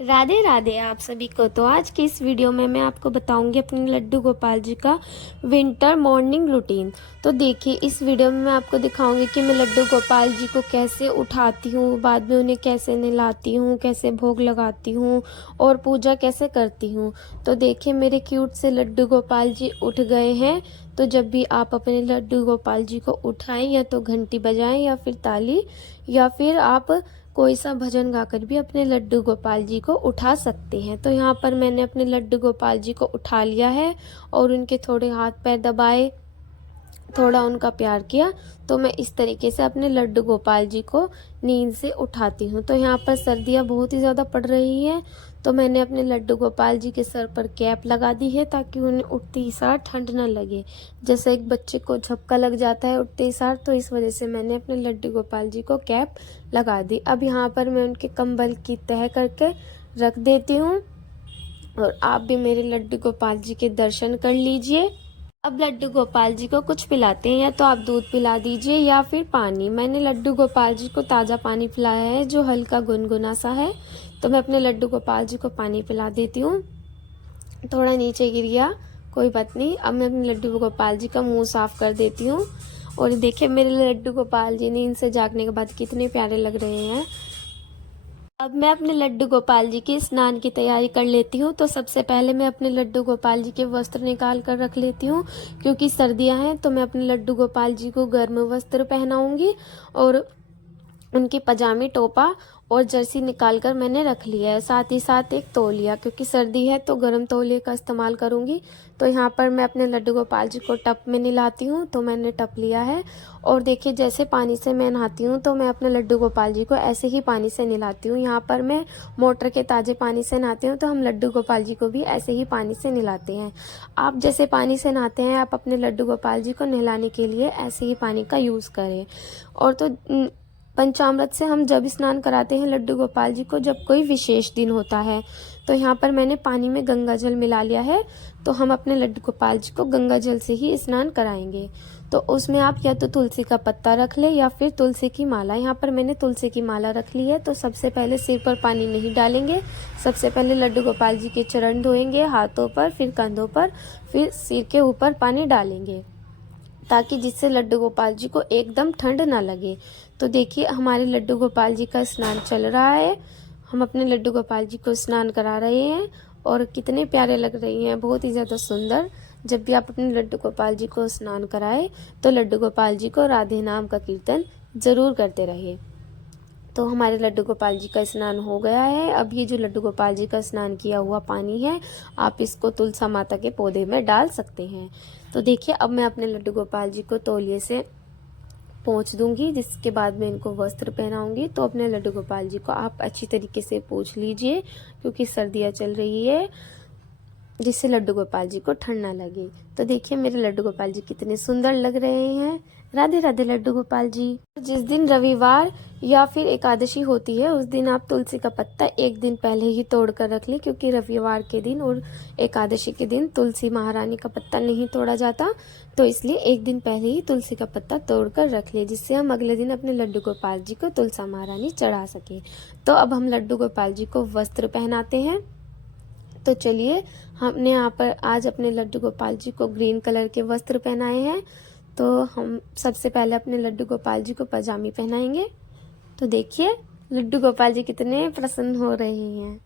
राधे राधे आप सभी को। तो आज की इस वीडियो में मैं आपको बताऊंगी अपने लड्डू गोपाल जी का विंटर मॉर्निंग रूटीन। तो देखिए, इस वीडियो में मैं आपको दिखाऊंगी कि मैं लड्डू गोपाल जी को कैसे उठाती हूँ, बाद में उन्हें कैसे नहलाती हूँ, कैसे भोग लगाती हूँ और पूजा कैसे करती हूँ। तो देखिए, मेरे क्यूट से लड्डू गोपाल जी उठ गए हैं। तो जब भी आप अपने लड्डू गोपाल जी को उठाएं, या तो घंटी बजाएं या फिर ताली, या फिर आप कोई सा भजन गाकर भी अपने लड्डू गोपाल जी को उठा सकते हैं। तो यहाँ पर मैंने अपने लड्डू गोपाल जी को उठा लिया है और उनके थोड़े हाथ पैर दबाए, थोड़ा उनका प्यार किया। तो मैं इस तरीके से अपने लड्डू गोपाल जी को नींद से उठाती हूँ। तो यहाँ पर सर्दियाँ बहुत ही ज़्यादा पड़ रही हैं, तो मैंने अपने लड्डू गोपाल जी के सर पर कैप लगा दी है ताकि उन्हें उठते ही सार ठंड न लगे। जैसे एक बच्चे को झपका लग जाता है उठते ही सार, तो इस वजह से मैंने अपने लड्डू गोपाल जी को कैप लगा दी। अब यहाँ पर मैं उनके कंबल की तह करके रख देती हूँ और आप भी मेरे लड्डू गोपाल जी के दर्शन कर लीजिए। अब लड्डू गोपाल जी को कुछ पिलाते हैं, या तो आप दूध पिला दीजिए या फिर पानी। मैंने लड्डू गोपाल जी को ताज़ा पानी पिलाया है जो हल्का गुनगुना सा है। तो मैं अपने लड्डू गोपाल जी को पानी पिला देती हूँ। थोड़ा नीचे गिर गया, कोई बात नहीं। अब मैं अपने लड्डू गोपाल जी का मुंह साफ कर देती हूँ। और देखिए, मेरे लड्डू गोपाल जी नींद से जागने के बाद कितने प्यारे लग रहे हैं। अब मैं अपने लड्डू गोपाल जी के स्नान की तैयारी कर लेती हूँ। तो सबसे पहले मैं अपने लड्डू गोपाल जी के वस्त्र निकाल कर रख लेती हूँ, क्योंकि सर्दियाँ हैं। तो मैं अपने लड्डू गोपाल जी को गर्म वस्त्र पहनाऊंगी और उनकी पजामी, टोपा और जर्सी निकाल कर मैंने रख लिया है। साथ ही साथ एक तौलिया, क्योंकि सर्दी है तो गर्म तौलिए का इस्तेमाल करूंगी। तो यहाँ पर मैं अपने लड्डू गोपाल जी को टब में नहलाती हूँ। तो मैंने टब लिया है और देखिए, जैसे पानी से मैं नहाती हूँ तो मैं अपने लड्डू गोपाल जी को ऐसे ही पानी से नहलाती हूँ। यहाँ पर मैं मोटर के ताज़े पानी से नहाती हूँ, तो हम लड्डू गोपाल जी को भी ऐसे ही पानी से नहलाते हैं। आप जैसे पानी से नहाते हैं, आप अपने लड्डू गोपाल जी को नहलाने के लिए ऐसे ही पानी का यूज़ करें। और तो पंचामृत से हम जब स्नान कराते हैं लड्डू गोपाल जी को, जब कोई विशेष दिन होता है। तो यहाँ पर मैंने पानी में गंगा जल मिला लिया है। तो हम अपने लड्डू गोपाल जी को गंगा जल से ही स्नान कराएंगे। तो उसमें आप या तो तुलसी का पत्ता रख ले या फिर तुलसी की माला। यहाँ पर मैंने तुलसी की माला रख ली है। तो सबसे पहले सिर पर पानी नहीं डालेंगे, सबसे पहले लड्डू गोपाल जी के चरण धोएंगे, हाथों पर, फिर कंधों पर, फिर सिर के ऊपर पानी डालेंगे, ताकि जिससे लड्डू गोपाल जी को एकदम ठंड ना लगे। तो देखिए, हमारे लड्डू गोपाल जी का स्नान चल रहा है। हम अपने लड्डू गोपाल जी को स्नान करा रहे हैं और कितने प्यारे लग रही हैं, बहुत ही ज़्यादा सुंदर। जब भी आप अपने लड्डू गोपाल जी को स्नान कराएं, तो लड्डू गोपाल जी को राधे नाम का कीर्तन ज़रूर करते रहिए। तो हमारे लड्डू गोपाल जी का स्नान हो गया है। अब ये जो लड्डू गोपाल जी का स्नान किया हुआ पानी है, आप इसको तुलसा माता के पौधे में डाल सकते हैं। तो देखिए, अब मैं अपने लड्डू गोपाल जी को तौलिए से पोंछ दूंगी, जिसके बाद मैं इनको वस्त्र पहनाऊंगी। तो अपने लड्डू गोपाल जी को आप अच्छी तरीके से पोंछ लीजिए, क्योंकि सर्दियाँ चल रही है, जिससे लड्डू गोपाल जी को ठंड ना लगे। तो देखिए, मेरे लड्डू गोपाल जी कितने सुंदर लग रहे हैं। राधे राधे लड्डू गोपाल जी। जिस दिन रविवार या फिर एकादशी होती है, उस दिन आप तुलसी का पत्ता एक दिन पहले ही तोड़ कर रख लें, क्योंकि रविवार के दिन और एकादशी के दिन तुलसी महारानी का पत्ता नहीं तोड़ा जाता। तो इसलिए एक दिन पहले ही तुलसी का पत्ता तोड़ कर रख ले, जिससे हम अगले दिन अपने लड्डू गोपाल जी को तुलसा महारानी चढ़ा सके। तो अब हम लड्डू गोपाल जी को वस्त्र पहनाते हैं। तो चलिए, हमने यहाँ पर आज अपने लड्डू गोपाल जी को ग्रीन कलर के वस्त्र पहनाए हैं। तो हम सबसे पहले अपने लड्डू गोपाल जी को पजामी पहनाएंगे। तो देखिए, लड्डू गोपाल जी कितने प्रसन्न हो रहे हैं।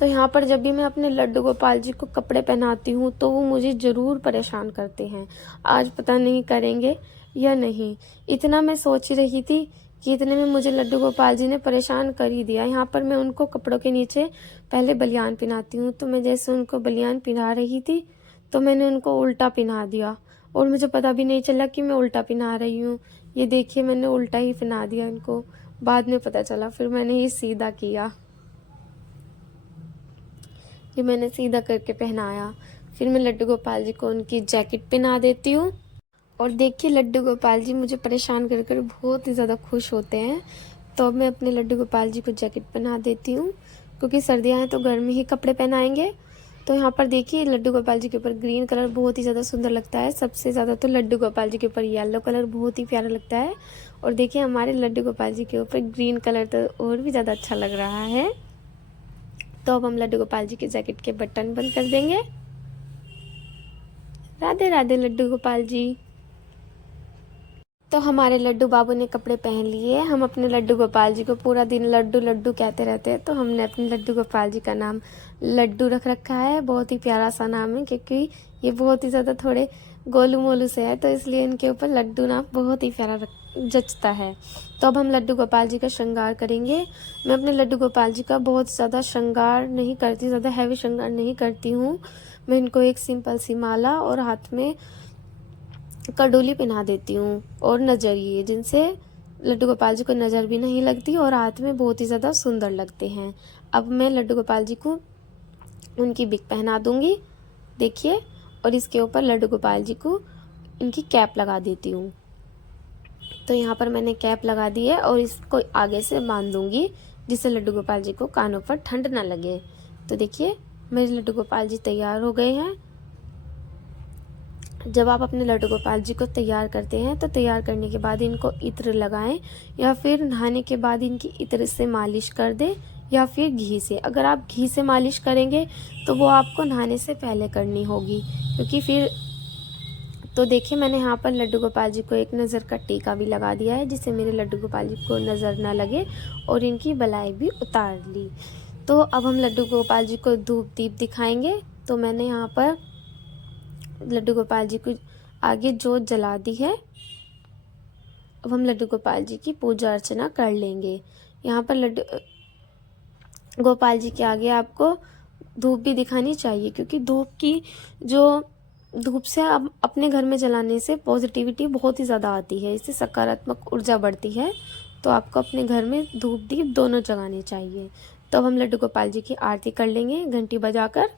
तो यहाँ पर जब भी मैं अपने लड्डू गोपाल जी को कपड़े पहनाती हूँ, तो वो मुझे ज़रूर परेशान करते हैं। आज पता नहीं करेंगे या नहीं। इतना मैं सोच रही थी कि इतने में मुझे लड्डू गोपाल जी ने परेशान कर ही दिया। यहाँ पर मैं उनको कपड़ों के नीचे पहले बलियान पहनाती हूँ। तो मैं जैसे उनको बलियान पहना रही थी, तो मैंने उनको उल्टा पहना दिया और मुझे पता भी नहीं चला कि मैं उल्टा पहना रही हूँ। ये देखिए, मैंने उल्टा ही पहना दिया इनको, बाद में पता चला, फिर मैंने ये सीधा किया। ये मैंने सीधा करके पहनाया। फिर मैं लड्डू गोपाल जी को उनकी जैकेट पहना देती हूँ। और देखिए, लड्डू गोपाल जी मुझे परेशान कर कर बहुत ही ज़्यादा खुश होते हैं। तो अब मैं अपने लड्डू गोपाल जी को जैकेट पहना देती हूँ, क्योंकि सर्दियाँ हैं तो गर्म ही कपड़े पहनाएंगे। तो यहाँ पर देखिए लड्डू गोपाल जी के ऊपर ग्रीन कलर बहुत ही ज़्यादा सुंदर लगता है। सबसे ज़्यादा तो लड्डू गोपाल जी के ऊपर येलो कलर बहुत ही प्यारा लगता है। और देखिए हमारे लड्डू गोपाल जी के ऊपर ग्रीन कलर तो और भी ज़्यादा अच्छा लग रहा है। तो अब हम लड्डू गोपाल जी के जैकेट के बटन बंद कर देंगे। राधे राधे लड्डू गोपाल जी। तो हमारे लड्डू बाबू ने कपड़े पहन लिए। हम अपने लड्डू गोपाल जी को पूरा दिन लड्डू लड्डू कहते रहते हैं, तो हमने अपने लड्डू गोपाल जी का नाम लड्डू रख रखा है। बहुत ही प्यारा सा नाम है, क्योंकि ये बहुत ही ज़्यादा थोड़े गोलू मोलू से है, तो इसलिए इनके ऊपर लड्डू नाम बहुत ही प्यारा जचता है। तो अब हम लड्डू गोपाल जी का श्रृंगार करेंगे। मैं अपने लड्डू गोपाल जी का बहुत ज़्यादा श्रृंगार नहीं करती, ज़्यादा हैवी श्रृंगार नहीं करती हूँ। मैं इनको एक सिंपल सी माला और हाथ में कड़ोली पहना देती हूँ और नजरिए, जिनसे लड्डू गोपाल जी को नज़र भी नहीं लगती और हाथ में बहुत ही ज़्यादा सुंदर लगते हैं। अब मैं लड्डू गोपाल जी को उनकी बिक पहना दूंगी, देखिए। और इसके ऊपर लड्डू गोपाल जी को इनकी कैप लगा देती हूँ। तो यहाँ पर मैंने कैप लगा दी है और इसको आगे से बांध दूंगी, जिससे लड्डू गोपाल जी को कानों पर ठंड ना लगे। तो देखिए मेरे लड्डू गोपाल जी तैयार हो गए हैं। जब आप अपने लड्डू गोपाल जी को तैयार करते हैं तो तैयार करने के बाद इनको इत्र लगाएं, या फिर नहाने के बाद इनकी इत्र से मालिश कर दें, या फिर घी से। अगर आप घी से मालिश करेंगे तो वो आपको नहाने से पहले करनी होगी, क्योंकि फिर तो देखिए मैंने यहाँ पर लड्डू गोपाल जी को एक नज़र का टीका भी लगा दिया है, जिससे मेरे लड्डू गोपाल जी को नज़र ना लगे, और इनकी बलाई भी उतार ली। तो अब हम लड्डू गोपाल जी को धूप दीप दिखाएंगे। तो मैंने यहाँ पर लड्डू गोपाल जी को आगे जोत जला दी है। अब हम लड्डू गोपाल जी की पूजा अर्चना कर लेंगे। यहाँ पर लड्डू गोपाल जी के आगे आपको धूप भी दिखानी चाहिए, क्योंकि धूप से अब अपने घर में जलाने से पॉजिटिविटी बहुत ही ज़्यादा आती है, इससे सकारात्मक ऊर्जा बढ़ती है। तो आपको अपने घर में धूप दीप दोनों जगाने चाहिए। तो अब हम लड्डू गोपाल जी की आरती कर लेंगे घंटी बजाकर।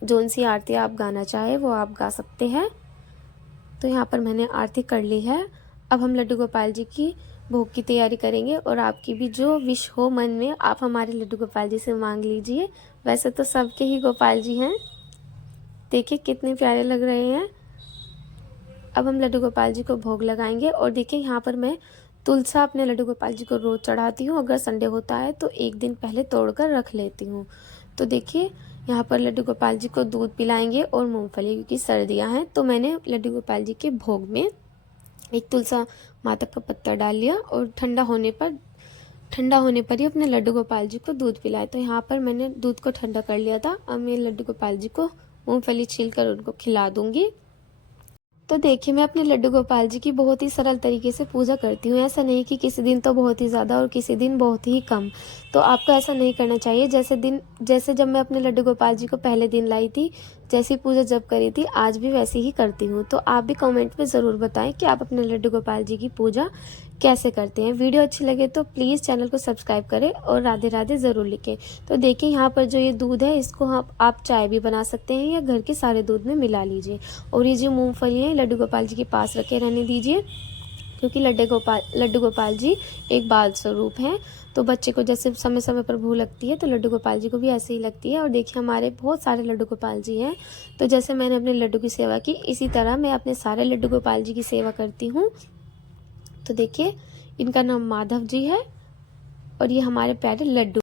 जोन सी आरती आप गाना चाहे वो आप गा सकते हैं। तो यहाँ पर मैंने आरती कर ली है। अब हम लड्डू गोपाल जी की भोग की तैयारी करेंगे, और आपकी भी जो विश हो मन में आप हमारे लड्डू गोपाल जी से मांग लीजिए। वैसे तो सबके ही गोपाल जी हैं, देखिए कितने प्यारे लग रहे हैं। अब हम लड्डू गोपाल जी को भोग लगाएंगे। और देखिए यहाँ पर मैं तुलसा अपने लड्डू गोपाल जी को रोज़ चढ़ाती हूँ। अगर संडे होता है तो एक दिन पहले तोड़कर रख लेती हूँ। तो देखिए यहाँ पर लड्डू गोपाल जी को दूध पिलाएंगे और मूंगफली, क्योंकि सर्दियाँ हैं। तो मैंने लड्डू गोपाल जी के भोग में एक तुलसा माता का पत्ता डाल लिया, और ठंडा होने पर ही अपने लड्डू गोपाल जी को दूध पिलाया। तो यहाँ पर मैंने दूध को ठंडा कर लिया था। अब मैं लड्डू गोपाल जी को मूंगफली छीलकर उनको खिला दूंगी। तो देखिए मैं अपने लड्डू गोपाल जी की बहुत ही सरल तरीके से पूजा करती हूँ। ऐसा नहीं कि किसी दिन तो बहुत ही ज़्यादा और किसी दिन बहुत ही कम। तो आपको ऐसा नहीं करना चाहिए। जैसे जब मैं अपने लड्डू गोपाल जी को पहले दिन लाई थी, जैसी पूजा जब करी थी, आज भी वैसी ही करती हूँ। तो आप भी कमेंट में ज़रूर बताएं कि आप अपने लड्डू गोपाल जी की पूजा कैसे करते हैं। वीडियो अच्छी लगे तो प्लीज़ चैनल को सब्सक्राइब करें और राधे राधे ज़रूर लिखें। तो देखिए यहाँ पर जो ये दूध है, इसको आप चाय भी बना सकते हैं, या घर के सारे दूध में मिला लीजिए। और ये जो मूंगफली है लड्डू गोपाल जी के पास रखे रहने दीजिए, क्योंकि लड्डू गोपाल जी एक बाल स्वरूप हैं। तो बच्चे को जैसे समय समय पर भूख लगती है, तो लड्डू गोपाल जी को भी ऐसे ही लगती है। और देखिए हमारे बहुत सारे लड्डू गोपाल जी हैं। तो जैसे मैंने अपने लड्डू की सेवा की, इसी तरह मैं अपने सारे लड्डू गोपाल जी की सेवा करती हूँ। तो देखिए इनका नाम माधव जी है, और ये हमारे प्यारे लड्डू